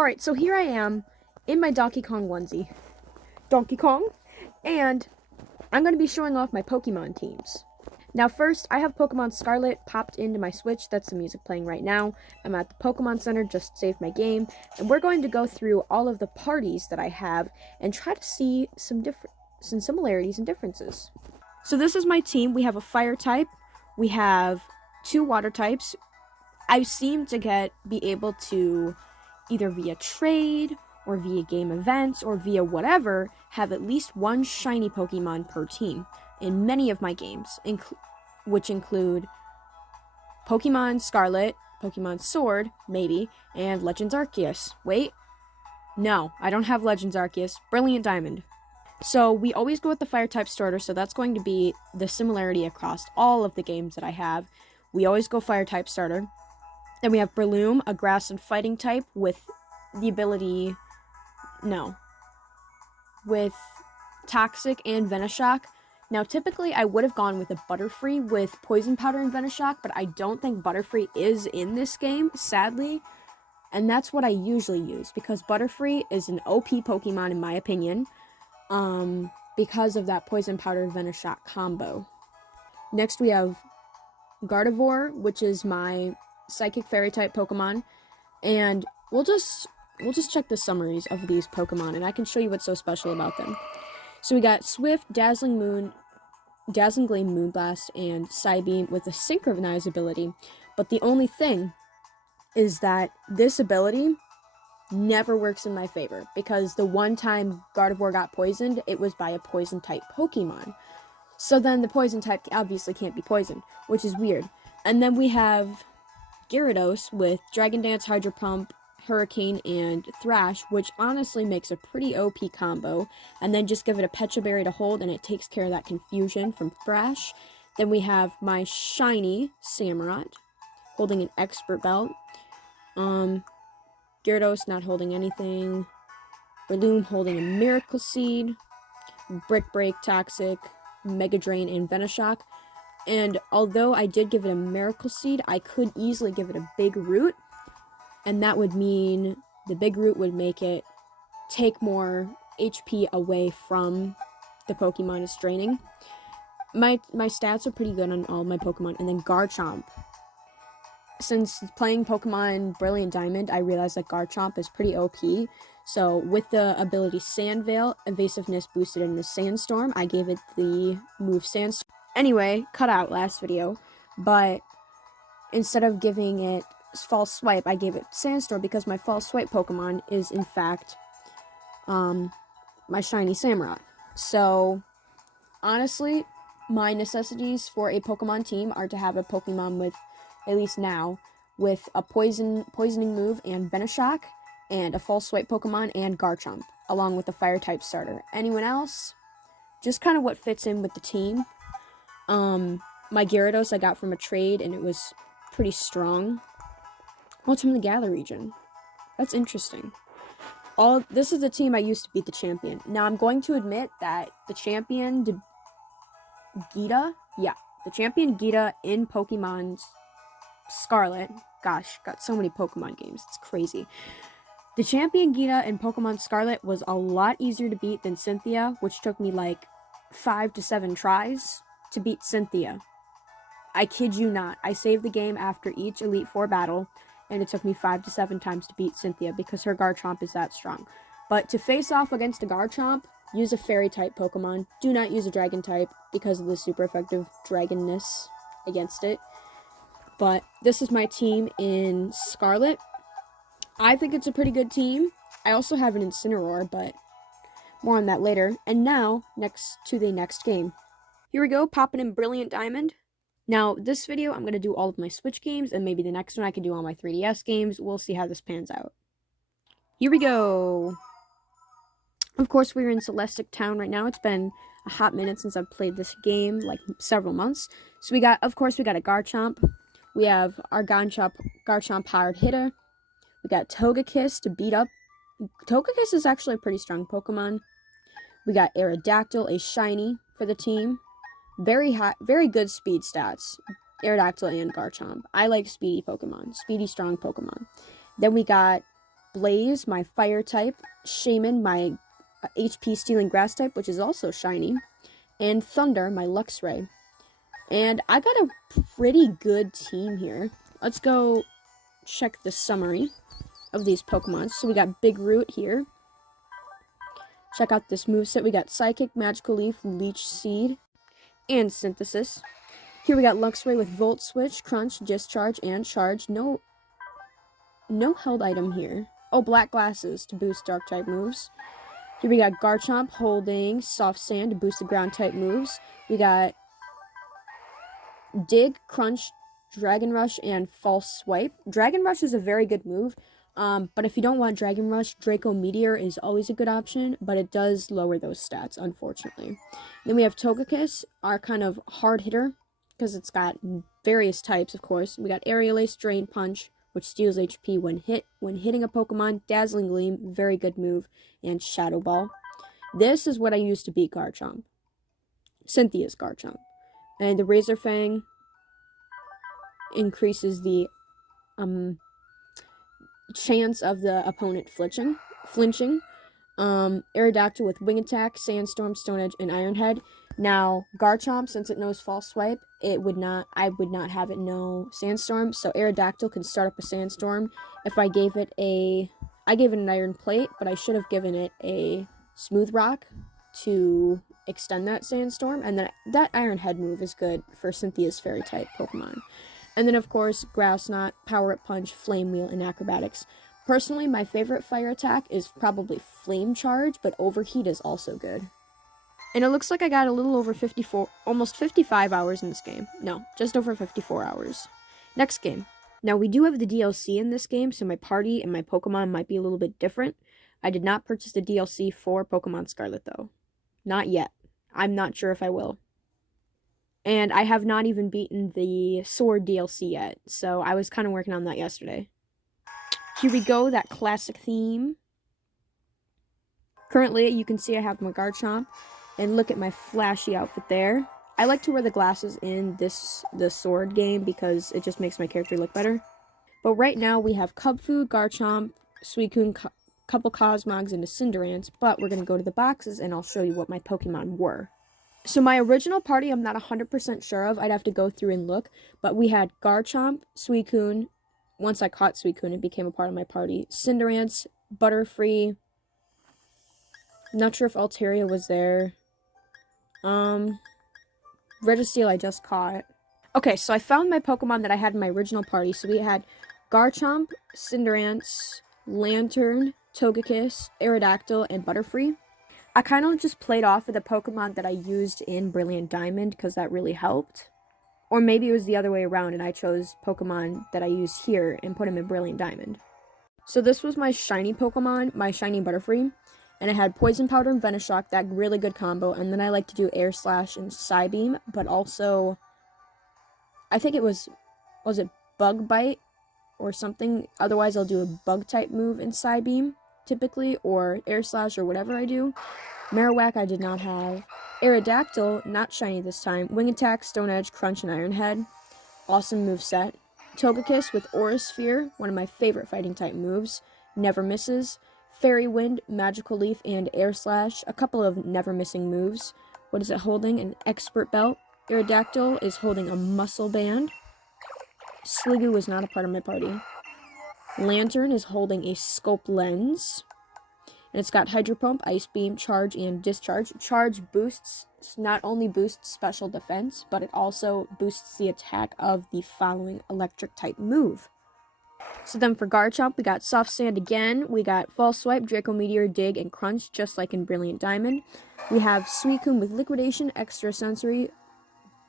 Alright, so here I am in my Donkey Kong onesie. Donkey Kong? And I'm going to be showing off my Pokemon teams. Now first, I have Pokemon Scarlet popped into my Switch. That's the music playing right now. I'm at the Pokemon Center, just saved my game. And we're going to go through all of the parties that I have and try to see some similarities and differences. So this is my team. We have a fire type. We have 2 water types. I seem to be able to either via trade or via game events or via whatever have at least 1 shiny Pokemon per team in many of my games, which include Pokemon Scarlet, Pokemon Sword, maybe, and Legends Arceus. Wait, no, I don't have Legends Arceus. Brilliant Diamond. So we always go with the fire type starter, so that's going to be the similarity across all of the games that I have. We always go fire type starter. Then we have Breloom, a grass and fighting type with the ability, with Toxic and Venoshock. Now, typically, I would have gone with a Butterfree with Poison Powder and Venoshock, but I don't think Butterfree is in this game, sadly. And that's what I usually use, because Butterfree is an OP Pokemon, in my opinion, because of that Poison Powder Venoshock combo. Next, we have Gardevoir, which is my Psychic Fairy type Pokemon, and we'll just check the summaries of these Pokemon, and I can show you what's so special about them. So we got Swift, Dazzling Gleam, Moonblast, and Psybeam with a Synchronize ability, but the only thing is that this ability never works in my favor, because the one time Gardevoir got poisoned, it was by a poison type Pokemon. So then the poison type obviously can't be poisoned, which is weird. And then we have Gyarados with Dragon Dance, Hydro Pump, Hurricane, and Thrash, which honestly makes a pretty OP combo. And then just give it a Pecha Berry to hold, and it takes care of that confusion from Thrash. Then we have my shiny Samurott holding an Expert Belt. Gyarados not holding anything. Breloom holding a Miracle Seed. Brick Break, Toxic, Mega Drain, and Venoshock. And although I did give it a Miracle Seed, I could easily give it a Big Root. And that would mean the Big Root would make it take more HP away from the Pokemon it's draining. My stats are pretty good on all my Pokemon. And then Garchomp. Since playing Pokemon Brilliant Diamond, I realized that Garchomp is pretty OP. So with the ability Sand Veil, Evasiveness boosted into Sandstorm, I gave it the move Sandstorm. Anyway, cut out last video, but instead of giving it False Swipe, I gave it Sandstorm because my False Swipe Pokemon is, in fact, my shiny Samurott. So, honestly, my necessities for a Pokemon team are to have a Pokemon with, at least now, with a poisoning move and Venoshock, and a False Swipe Pokemon and Garchomp, along with a Fire-type starter. Anyone else? Just kind of what fits in with the team. My Gyarados I got from a trade, and it was pretty strong. Oh, it's from the Galar region. That's interesting. This is the team I used to beat the champion. Now, I'm going to admit that the champion, Gita in Pokemon Scarlet, gosh, got so many Pokemon games, it's crazy. The champion Gita in Pokemon Scarlet was a lot easier to beat than Cynthia, which took me like 5 to 7 tries to beat Cynthia. I kid you not. I saved the game after each Elite Four battle, and it took me 5 to 7 times to beat Cynthia because her Garchomp is that strong. But to face off against a Garchomp, use a Fairy-type Pokemon. Do not use a Dragon-type because of the super effective Dragonness against it. But this is my team in Scarlet. I think it's a pretty good team. I also have an Incineroar, but more on that later. And now, next to the next game. Here we go, popping in Brilliant Diamond. Now, this video, I'm going to do all of my Switch games, and maybe the next one I can do all my 3DS games. We'll see how this pans out. Here we go. Of course, we're in Celestic Town right now. It's been a hot minute since I've played this game, like several months. So we got a Garchomp. We have our Garchomp-powered hitter. We got Togekiss to beat up. Togekiss is actually a pretty strong Pokemon. We got Aerodactyl, a shiny for the team. Very good speed stats. Aerodactyl and Garchomp. I like speedy Pokemon. Speedy, strong Pokemon. Then we got Blaze, my fire type. Shaman, my HP stealing grass type, which is also shiny. And Thunder, my Luxray. And I got a pretty good team here. Let's go check the summary of these Pokemon. So we got Big Root here. Check out this moveset. We got Psychic, Magical Leaf, Leech Seed, and Synthesis. Here we got Luxray with Volt Switch, Crunch, Discharge, and Charge. No held item here. Oh, Black Glasses to boost Dark type moves. Here we got Garchomp holding Soft Sand to boost the ground type moves. We got Dig, Crunch, Dragon Rush, and False Swipe. Dragon Rush is a very good move, but if you don't want Dragon Rush, Draco Meteor is always a good option, but it does lower those stats, unfortunately. Then we have Togekiss, our kind of hard hitter, because it's got various types, of course. We got Aerial Ace, Drain Punch, which steals HP when hitting a Pokemon. Dazzling Gleam, very good move, and Shadow Ball. This is what I used to beat Garchomp. Cynthia's Garchomp. And the Razor Fang increases the chance of the opponent flinching. Aerodactyl with Wing Attack, Sandstorm, Stone Edge, and Iron Head. Now, Garchomp, since it knows False Swipe, I would not have it know Sandstorm, so Aerodactyl can start up a Sandstorm. If I gave it an Iron Plate, but I should have given it a Smooth Rock to extend that Sandstorm, and then that Iron Head move is good for Cynthia's Fairy-type Pokemon. And then, of course, Grass Knot, Power Up Punch, Flame Wheel, and Acrobatics. Personally, my favorite fire attack is probably Flame Charge, but Overheat is also good. And it looks like I got a little over almost 55 hours in this game. No, just over 54 hours. Next game. Now, we do have the DLC in this game, so my party and my Pokemon might be a little bit different. I did not purchase the DLC for Pokemon Scarlet, though. Not yet. I'm not sure if I will. And I have not even beaten the Sword DLC yet, so I was kind of working on that yesterday. Here we go, that classic theme. Currently, you can see I have my Garchomp, and look at my flashy outfit there. I like to wear the glasses in the Sword game because it just makes my character look better. But right now, we have Cubfu, Garchomp, Suicune, couple Cosmogs, and a Cinderace, but we're going to go to the boxes, and I'll show you what my Pokemon were. So my original party, I'm not 100% sure of. I'd have to go through and look. But we had Garchomp, Suicune. Once I caught Suicune, it became a part of my party. Cinderace, Butterfree. Not sure if Altaria was there. Registeel I just caught. Okay, so I found my Pokemon that I had in my original party. So we had Garchomp, Cinderace, Lantern, Togekiss, Aerodactyl, and Butterfree. I kind of just played off of the Pokemon that I used in Brilliant Diamond because that really helped. Or maybe it was the other way around and I chose Pokemon that I used here and put them in Brilliant Diamond. So this was my shiny Pokemon, my shiny Butterfree. And it had Poison Powder and Venoshock, that really good combo. And then I like to do Air Slash and Psybeam, but also, I think it was it Bug Bite or something? Otherwise I'll do a Bug type move in Psybeam, typically, or Air Slash or whatever I do. Marowak I did not have. Aerodactyl, not shiny this time. Wing Attack, Stone Edge, Crunch, and Iron Head. Awesome moveset. Togekiss with Aura Sphere, one of my favorite fighting type moves. Never misses. Fairy Wind, Magical Leaf, and Air Slash. A couple of never missing moves. What is it holding? An Expert Belt. Aerodactyl is holding a Muscle Band. Sliggoo is not a part of my party. Lantern is holding a Scope Lens. And it's got Hydro Pump, Ice Beam, Charge, and Discharge. Charge not only boosts special defense, but it also boosts the attack of the following electric type move. So then for Garchomp, we got Soft Sand again. We got False Swipe, Draco Meteor, Dig, and Crunch, just like in Brilliant Diamond. We have Suicune with Liquidation, Extra Sensory,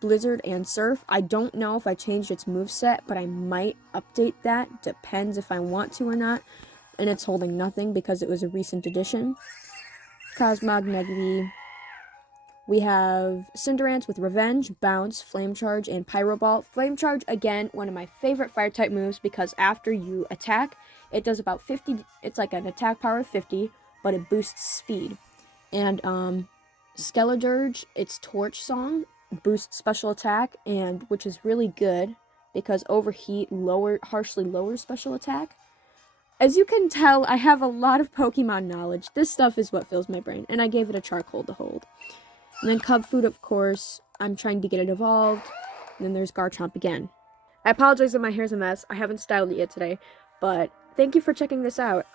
Blizzard, and Surf. I don't know if I changed its moveset, but I might update that. Depends if I want to or not. And it's holding nothing because it was a recent addition. Cosmog, Megavee. We have Cinderace with Revenge, Bounce, Flame Charge, and Pyro Ball. Flame Charge, again, one of my favorite fire-type moves because after you attack, it does about 50, it's like an attack power of 50, but it boosts speed. And Skeledirge, its Torch Song, boosts special attack, and which is really good because Overheat harshly lowers special attack. As you can tell, I have a lot of Pokemon knowledge. This stuff is what fills my brain, and I gave it a charcoal to hold. And then Cub Food, of course. I'm trying to get it evolved. And then there's Garchomp again. I apologize if my hair's a mess. I haven't styled it yet today, but thank you for checking this out.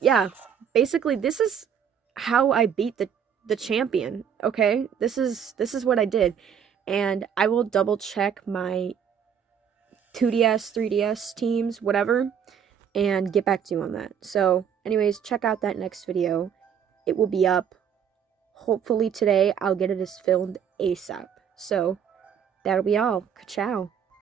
Yeah, basically this is how I beat the champion, okay? This is what I did. And I will double check my 2DS, 3DS teams, whatever, and get back to you on that. So, anyways, check out that next video. It will be up hopefully today. I'll get it as filmed ASAP. So, that'll be all. Ka-chow.